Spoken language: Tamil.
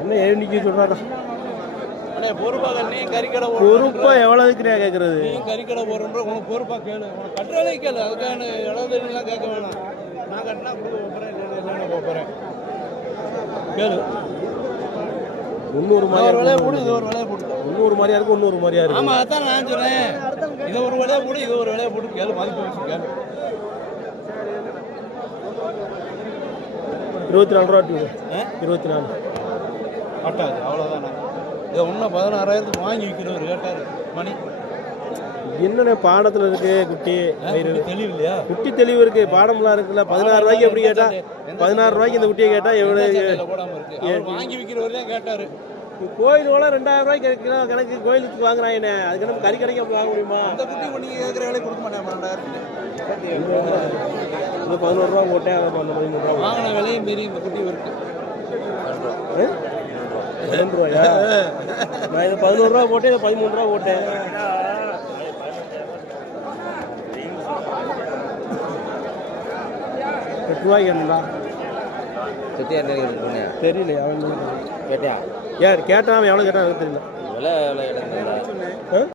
என்ன ஏழ்நிக்கு சொல்றாரா? பொறுப்பா எவ்வளவுக்கு கேட்கறது? கறிக்கடை போறோன்ற உனக்கு பொறுப்பா கேளு, உனக்கு கட்டுறதே கேளு. அதுக்கான இளவெல்லாம் கேட்க வேணாம். நான் கட்டினா கொடுக்க போறேன், இல்லைன்னு போறேன் கேளு. 300 மாதிரி விலையை போடு, இது ஒரு விலையை போடு. 300 மாதிரியா இருக்கு, 100 மாதிரியா இருக்கு. ஆமா, அதான் நான் சொல்றேன். இதை ஒரு விலையை போடு, இது ஒரு விலையை போட்டு கேளு, மதிப்பு வச்சு கேளு. 24 ரூபா. 24 கட்டாது, அவ்வளோதானே. இதை இன்னும் 16,000 வாங்கி விற்கிறவர் கேட்டார் மணி. என்னென்ன பாடத்துல இருக்கு குட்டி தெளிவு இல்லையா? குட்டி தெளிவு இருக்கு, பாடம்லாம் இருக்குல்ல. 16 ரூபாய்க்கு எப்படி கேட்டா? 16 ரூபாய்க்கு இந்த குட்டியை கேட்டா எவ்வளவு போடாம இருக்கு? வாங்கி விற்கிறவர் தான் கேட்டாரு. கோயில் கூட 2000 ரூபாய்க்கு கிலோ கணக்கு கோயிலுக்கு வாங்குறாங்க. அதுக்கு நம்ம கறி கடைக்கு வாங்க முடியுமா? அந்த குட்டி பண்ணி கேட்குற வேலை கொடுக்க மாட்டேன். 12,000 11 ரூபா போட்டேன், 13 ரூபா வாங்கின விலையும் மீறி இந்த குட்டி இருக்கு. 12 ரூபாயா? நான் இது 11 ரூபா போட்டேன், இதை 13 ரூபா போட்டேன். 8 ரூபாய்க்கு என்னடா தெரியல. அவன் கேட்டான், எவ்வளோ கேட்டான் தெரியல.